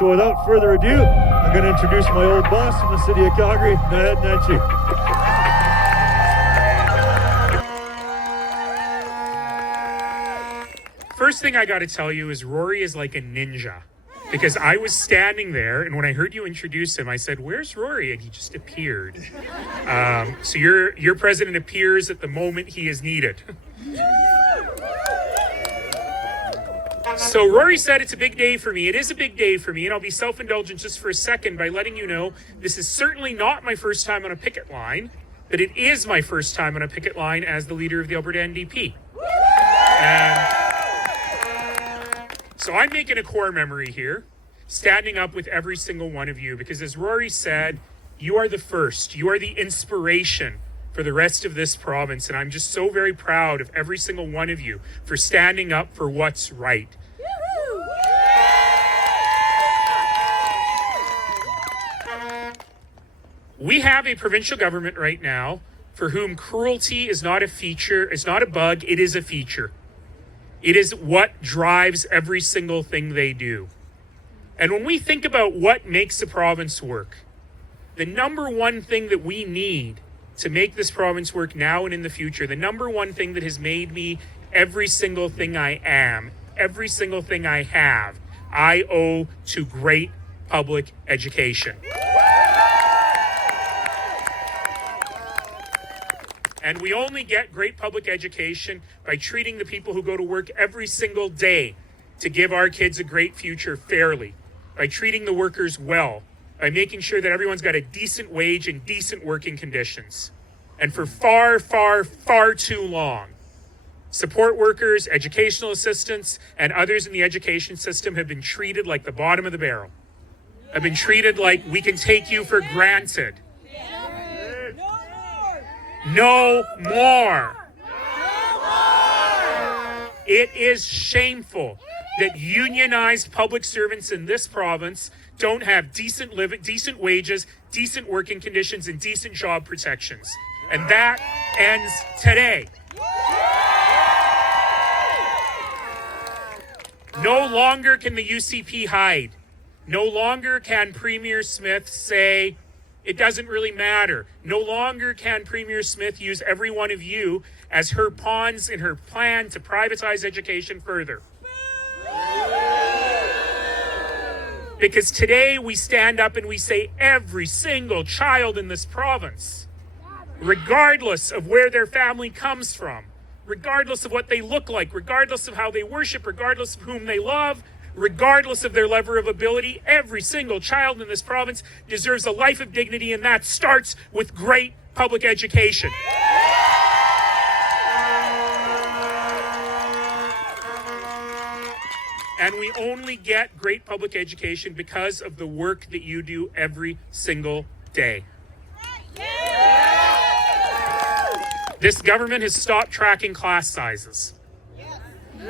So without further ado, I'm going to introduce my old boss from the city of Calgary, Nahad Nanchi. First thing I got to tell you is Rory is like a ninja, because I was standing there, and when I heard you introduce him, I said, "Where's Rory?" And he just appeared. So your president appears at the moment he is needed. So Rory said it's a big day for me. It is a big day for me, and I'll be self-indulgent just for a second by letting you know this is certainly not my first time on a picket line, but it is my first time on a picket line as the leader of the Alberta NDP. And so I'm making a core memory here, standing up with every single one of you, because as Rory said, you are the first. You are the inspiration for the rest of this province, and I'm just so very proud of every single one of you for standing up for what's right. We have a provincial government right now for whom cruelty is not a feature, it's not a bug, it is a feature. It is what drives every single thing they do. And when we think about what makes the province work, the number one thing that we need to make this province work now and in the future, the number one thing that has made me every single thing I am, every single thing I have, I owe to great public education. And we only get great public education by treating the people who go to work every single day to give our kids a great future fairly, by treating the workers well, by making sure that everyone's got a decent wage and decent working conditions. And for far, far, far too long, support workers, educational assistants, and others in the education system have been treated like the bottom of the barrel, have been treated like we can take you for granted. No more. It is shameful that unionized public servants in this province don't have decent wages, decent working conditions, and decent job protections. And that ends today. No longer can the UCP hide. No longer can Premier Smith say, it doesn't really matter. No longer can Premier Smith use every one of you as her pawns in her plan to privatize education further. Because today we stand up and we say every single child in this province, regardless of where their family comes from, regardless of what they look like, regardless of how they worship, regardless of whom they love, regardless of their level of ability, every single child in this province deserves a life of dignity, and that starts with great public education. And we only get great public education because of the work that you do every single day. This government has stopped tracking class sizes.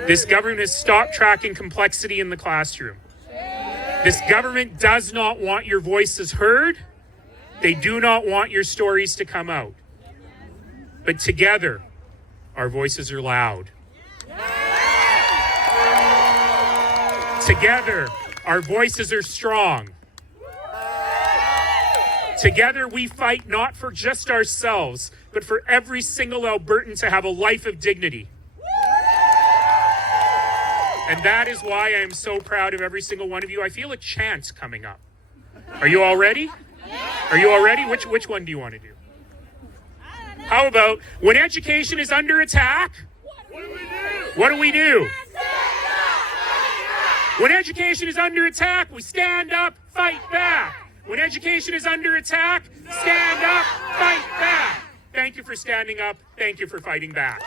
This government has stopped tracking complexity in the classroom. This government does not want your voices heard. They do not want your stories to come out. But together, our voices are loud. Together, our voices are strong. Together, we fight not for just ourselves, but for every single Albertan to have a life of dignity. And that is why I am so proud of every single one of you. I feel a chant coming up. Are you all ready? Are you all ready? Which one do you want to do? How about, when education is under attack, what do we do? When education is under attack, we stand up, fight back. When education is under attack, stand up, fight back. Thank you for standing up. Thank you for fighting back.